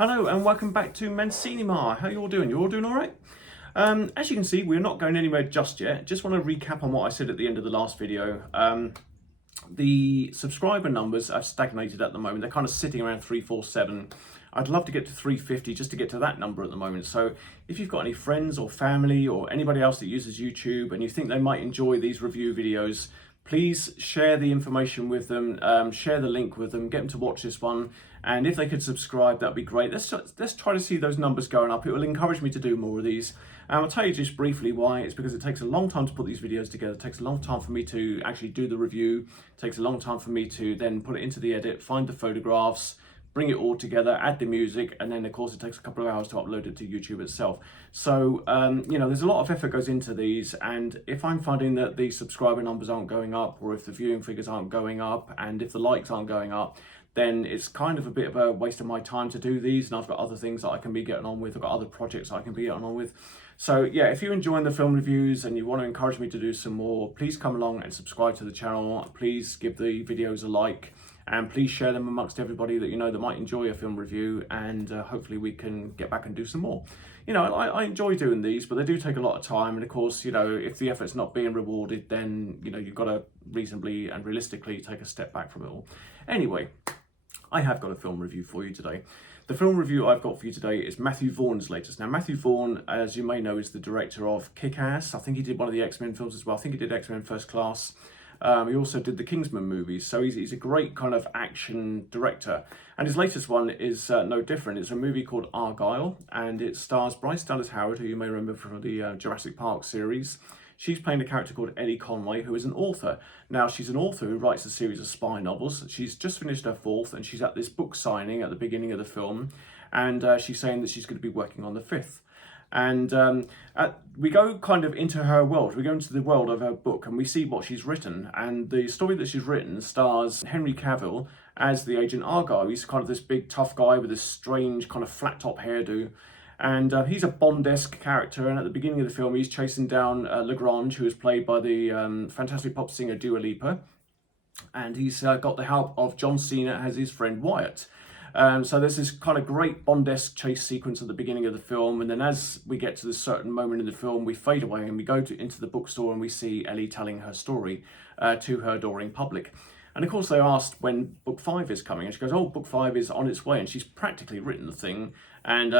Hello and welcome back to Mancinima. How you all doing? You all doing all right? As you can see, we're not going anywhere just yet. Just want to recap on what I said at the end of the last video. The subscriber numbers have stagnated at the moment. They're kind of sitting around 347. I'd love to get to 350 just to get to that number at the moment. So if you've got any friends or family or anybody else that uses YouTube and you think they might enjoy these review videos, please share the information with them, share the link with them, get them to watch this one. And if they could subscribe, that'd be great. Let's try to see those numbers going up. It will encourage me to do more of these. I'll tell you just briefly why. It's because it takes a long time to put these videos together. It takes a long time for me to actually do the review. It takes a long time for me to then put it into the edit, find the photographs, bring it all together, add the music, and then of course it takes a couple of hours to upload it to YouTube itself. So, there's a lot of effort goes into these, and if I'm finding that the subscriber numbers aren't going up, or if the viewing figures aren't going up, and if the likes aren't going up, then it's kind of a bit of a waste of my time to do these, and I've got other things that I can be getting on with, I've got other projects I can be getting on with. So yeah, if you're enjoying the film reviews and you want to encourage me to do some more, please come along and subscribe to the channel. Please give the videos a like. And please share them amongst everybody that you know that might enjoy a film review, and hopefully we can get back and do some more. I enjoy doing these, but they do take a lot of time, and of course, if the effort's not being rewarded, then you've got to reasonably and realistically take a step back from it all. Anyway, I have got a film review for you today. The film review I've got for you today is Matthew Vaughan's latest. Now, Matthew Vaughan, as you may know, is the director of Kick-Ass. I think he did one of the X-Men films as well. I think he did X-Men First Class. He also did the Kingsman movies, so he's a great kind of action director. And his latest one is no different. It's a movie called Argylle, and it stars Bryce Howard, who you may remember from the Jurassic Park series. She's playing a character called Ellie Conway, who is an author. Now, she's an author who writes a series of spy novels. She's just finished her fourth, and she's at this book signing at the beginning of the film, and she's saying that she's going to be working on the fifth. And we go kind of into her world. We go into the world of her book and we see what she's written. And the story that she's written stars Henry Cavill as the agent Argylle. He's kind of this big tough guy with this strange kind of flat top hairdo. And he's a Bond-esque character. And at the beginning of the film, he's chasing down Lagrange, who is played by the fantastic pop singer Dua Lipa. And he's got the help of John Cena as his friend Wyatt. So there's this kind of great Bond-esque chase sequence at the beginning of the film, and then as we get to this certain moment in the film, we fade away and we go into the bookstore and we see Ellie telling her story to her adoring public. And of course they asked when book 5 is coming, and she goes, oh, book 5 is on its way, and she's practically written the thing. And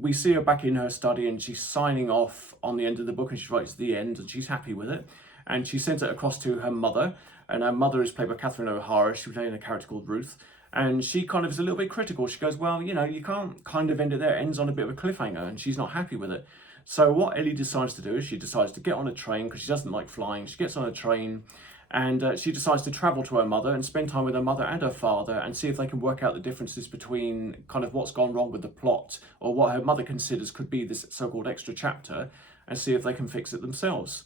we see her back in her study and she's signing off on the end of the book, and she writes the end and she's happy with it. And she sends it across to her mother, and her mother is played by Catherine O'Hara. She's playing a character called Ruth. And she kind of is a little bit critical. She goes, well, you can't kind of end it there. It ends on a bit of a cliffhanger, and she's not happy with it. So what Ellie decides to do is she decides to get on a train, because she doesn't like flying. She gets on a train, and she decides to travel to her mother and spend time with her mother and her father and see if they can work out the differences between kind of what's gone wrong with the plot, or what her mother considers could be this so-called extra chapter, and see if they can fix it themselves.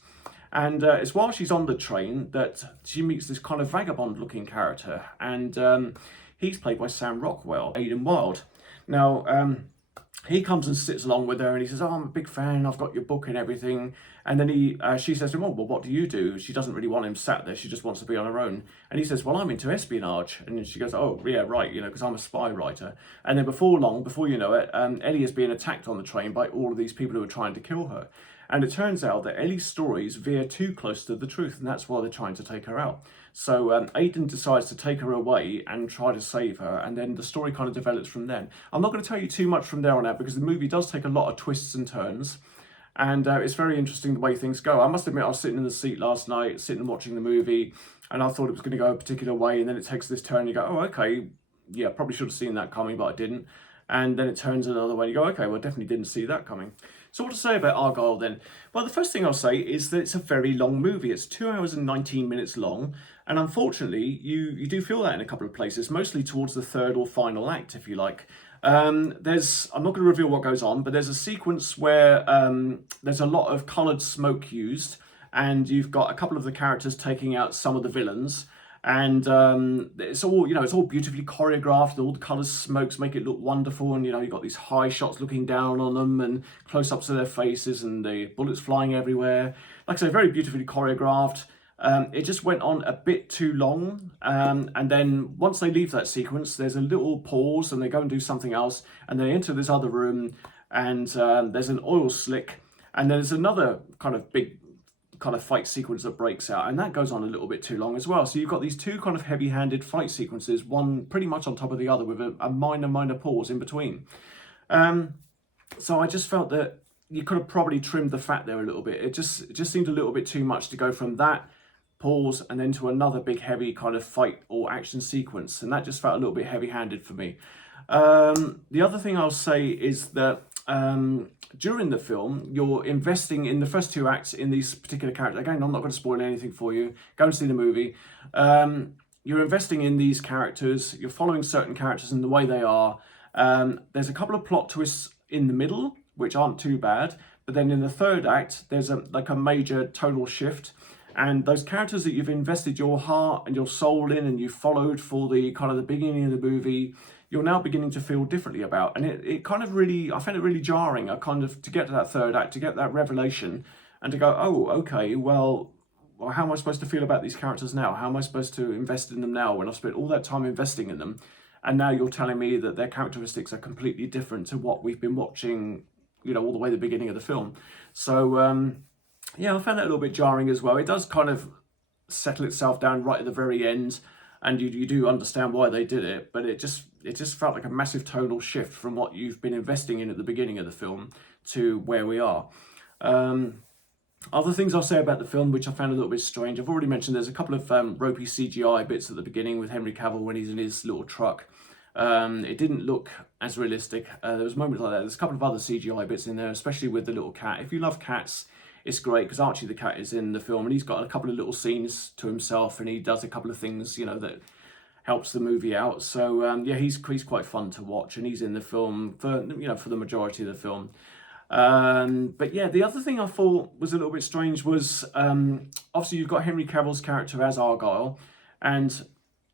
And it's while she's on the train that she meets this kind of vagabond-looking character, and he's played by Sam Rockwell, Aidan Wilde. Now, he comes and sits along with her and he says, oh, I'm a big fan, I've got your book and everything. And then she says to him, oh, well, what do you do? She doesn't really want him sat there, she just wants to be on her own. And he says, well, I'm into espionage. And then she goes, oh, yeah, right, because I'm a spy writer. And then before long, before you know it, Ellie is being attacked on the train by all of these people who are trying to kill her. And it turns out that Ellie's stories veer too close to the truth, and that's why they're trying to take her out. So Aidan decides to take her away and try to save her, and then the story kind of develops from then. I'm not going to tell you too much from there on out, because the movie does take a lot of twists and turns, and it's very interesting the way things go. I must admit, I was sitting in the seat last night, sitting and watching the movie, and I thought it was going to go a particular way, and then it takes this turn, and you go, oh, okay, yeah, probably should have seen that coming, but I didn't. And then it turns another way, and you go, okay, well, I definitely didn't see that coming. So what to say about Argylle then? Well, the first thing I'll say is that it's a very long movie. It's 2 hours and 19 minutes long. And unfortunately, you do feel that in a couple of places, mostly towards the third or final act, if you like. I'm not going to reveal what goes on, but there's a sequence where there's a lot of coloured smoke used, and you've got a couple of the characters taking out some of the villains. And it's all, it's all beautifully choreographed. All the colours, smokes make it look wonderful. And, you've got these high shots looking down on them and close-ups of their faces and the bullets flying everywhere. Like I say, very beautifully choreographed. It just went on a bit too long, and then once they leave that sequence, there's a little pause and they go and do something else, and they enter this other room, and there's an oil slick, and there's another kind of big kind of fight sequence that breaks out, and that goes on a little bit too long as well. So you've got these two kind of heavy-handed fight sequences, one pretty much on top of the other with a minor pause in between. So I just felt that you could have probably trimmed the fat there a little bit. It just seemed a little bit too much to go from that pause and then to another big heavy kind of fight or action sequence, and that just felt a little bit heavy-handed for me. The other thing I'll say is that during the film, you're investing in the first two acts in these particular characters. Again, I'm not going to spoil anything for you. Go and see the movie. You're investing in these characters. You're following certain characters and the way they are. There's a couple of plot twists in the middle, which aren't too bad. But then in the third act, there's like a major tonal shift. And those characters that you've invested your heart and your soul in and you followed for the kind of the beginning of the movie, you're now beginning to feel differently about. And it kind of really, I found it really jarring, to get to that third act, to get that revelation and to go, oh, okay, well, how am I supposed to feel about these characters now? How am I supposed to invest in them now when I've spent all that time investing in them? And now you're telling me that their characteristics are completely different to what we've been watching, all the way to the beginning of the film. So, yeah, I found that a little bit jarring as well. It does kind of settle itself down right at the very end, and you do understand why they did it, but it just felt like a massive tonal shift from what you've been investing in at the beginning of the film to where we are. Other things I'll say about the film, which I found a little bit strange. I've already mentioned there's a couple of ropey CGI bits at the beginning with Henry Cavill when he's in his little truck. It didn't look as realistic. There was moments like that. There's a couple of other CGI bits in there, especially with the little cat. If you love cats, it's great because Archie the cat is in the film and he's got a couple of little scenes to himself and he does a couple of things, that helps the movie out. So yeah, he's quite fun to watch and he's in the film for the majority of the film. But yeah, the other thing I thought was a little bit strange was obviously you've got Henry Cavill's character as Argylle and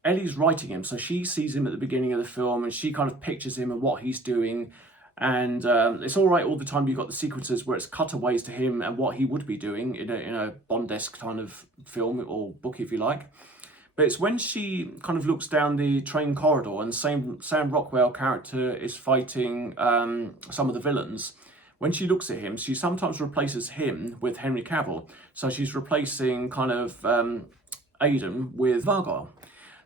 Ellie's writing him, so she sees him at the beginning of the film and she kind of pictures him and what he's doing. And it's all right all the time. You've got the sequences where it's cutaways to him and what he would be doing in a Bond-esque kind of film or book, if you like. But it's when she kind of looks down the train corridor and Sam Rockwell character is fighting some of the villains. When she looks at him, she sometimes replaces him with Henry Cavill. So she's replacing kind of Aiden with Argylle.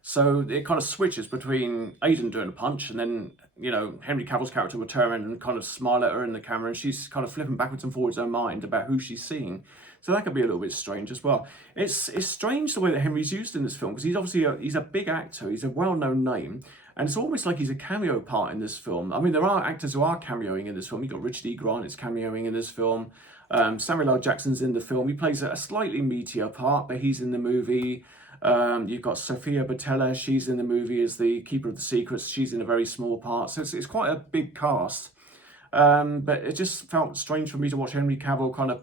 So it kind of switches between Aiden doing a punch and then, Henry Cavill's character will turn around and kind of smile at her in the camera and she's kind of flipping backwards and forwards in her mind about who she's seeing. So that could be a little bit strange as well. It's strange the way that Henry's used in this film because he's obviously he's a big actor, he's a well-known name, and it's almost like he's a cameo part in this film. I mean, there are actors who are cameoing in this film. You've got Richard E. Grant is cameoing in this film. Samuel L. Jackson's in the film. He plays a slightly meatier part, but he's in the movie. You've got Sofia Boutella, she's in the movie as the Keeper of the Secrets. She's in a very small part, so it's quite a big cast. But it just felt strange for me to watch Henry Cavill kind of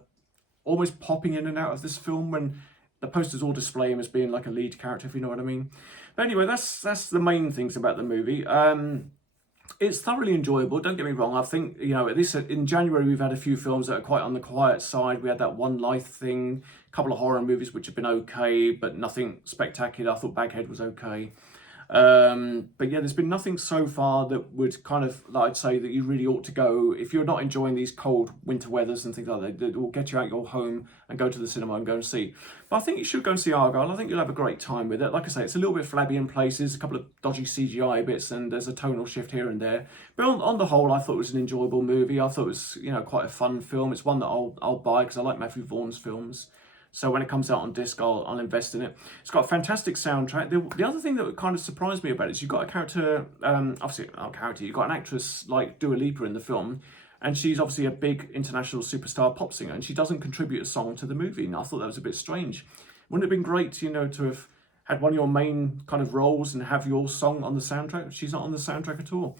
almost popping in and out of this film when the posters all display him as being like a lead character, if you know what I mean. But anyway, that's the main things about the movie. It's thoroughly enjoyable, don't get me wrong. I think, at least in January we've had a few films that are quite on the quiet side. We had that One Life thing, a couple of horror movies which have been okay, but nothing spectacular. I thought Baghead was okay. But yeah, there's been nothing so far that would kind of, like I'd say, that you really ought to go, if you're not enjoying these cold winter weathers and things like that will get you out your home and go to the cinema and go and see. But I think you should go and see Argylle. I think you'll have a great time with it. Like I say, it's a little bit flabby in places, a couple of dodgy CGI bits, and there's a tonal shift here and there. But on the whole, I thought it was an enjoyable movie. I thought it was, quite a fun film. It's one that I'll buy because I like Matthew Vaughan's films. So when it comes out on disc, I'll invest in it. It's got a fantastic soundtrack. The other thing that kind of surprised me about it is you've got a character, you've got an actress like Dua Lipa in the film, and she's obviously a big international superstar pop singer, and she doesn't contribute a song to the movie. And I thought that was a bit strange. Wouldn't it have been great, to have had one of your main kind of roles and have your song on the soundtrack? She's not on the soundtrack at all.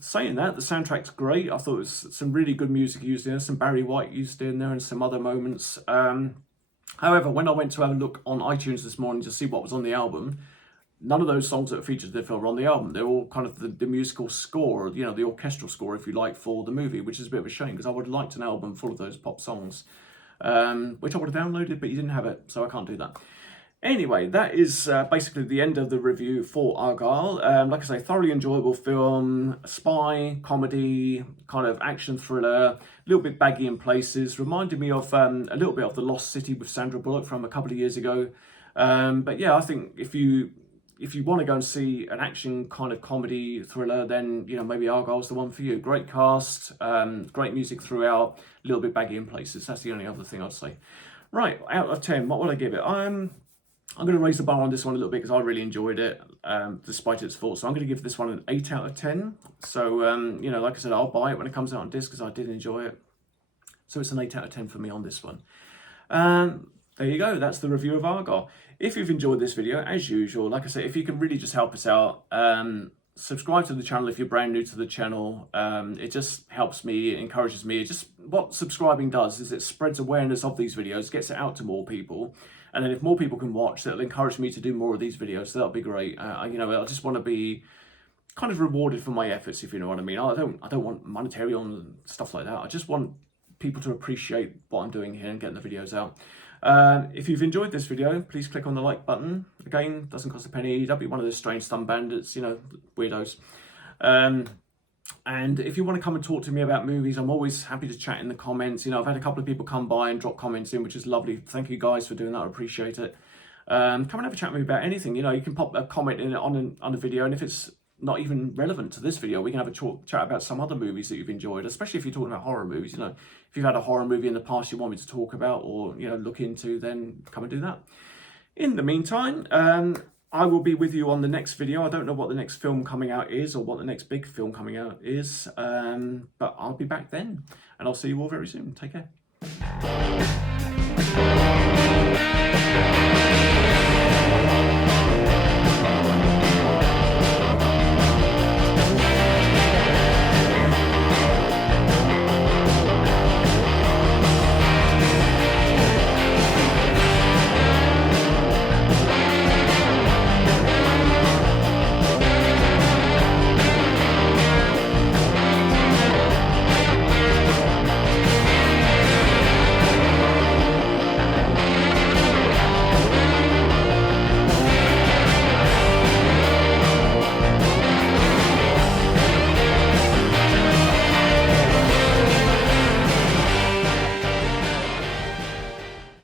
Saying that, the soundtrack's great. I thought it was some really good music used in there, some Barry White used in there and some other moments. However, when I went to have a look on iTunes this morning to see what was on the album, none of those songs that are featured in the film are on the album. They're all kind of the musical score, the orchestral score, if you like, for the movie, which is a bit of a shame because I would have liked an album full of those pop songs. which I would have downloaded, but you didn't have it, so I can't do that. Anyway, that is basically the end of the review for Argylle. Like I say, thoroughly enjoyable film, spy, comedy, kind of action thriller, a little bit baggy in places. Reminded me of a little bit of The Lost City with Sandra Bullock from a couple of years ago. But yeah, I think if you want to go and see an action kind of comedy thriller, then maybe Argylle's the one for you. Great cast, great music throughout, a little bit baggy in places. That's the only other thing I'd say. Right, out of 10, what would I give it? I'm going to raise the bar on this one a little bit because I really enjoyed it, despite its faults. So I'm going to give this one an 8 out of 10. So, like I said, I'll buy it when it comes out on disc because I did enjoy it. So it's an 8 out of 10 for me on this one. There you go. That's the review of Argylle. If you've enjoyed this video, as usual, like I said, if you can really just help us out, subscribe to the channel if you're brand new to the channel. It just helps me, it encourages me. Just what subscribing does is it spreads awareness of these videos, gets it out to more people. And then if more people can watch, that'll encourage me to do more of these videos. So that'll be great. I just want to be kind of rewarded for my efforts, if you know what I mean. I don't want monetary on stuff like that. I just want people to appreciate what I'm doing here and getting the videos out. If you've enjoyed this video, please click on the like button. Again, doesn't cost a penny. Don't be one of those strange thumb bandits, weirdos. And if you want to come and talk to me about movies, I'm always happy to chat in the comments. I've had a couple of people come by and drop comments in, which is lovely. Thank you guys for doing that. I appreciate it. Come and have a chat with me about anything. You can pop a comment in on a video, and if it's not even relevant to this video, we can have a chat about some other movies that you've enjoyed, especially if you're talking about horror movies. If you've had a horror movie in the past you want me to talk about or look into, then come and do that. In the meantime, I will be with you on the next video. I don't know what the next film coming out is or what the next big film coming out is, but I'll be back then, and I'll see you all very soon. Take care.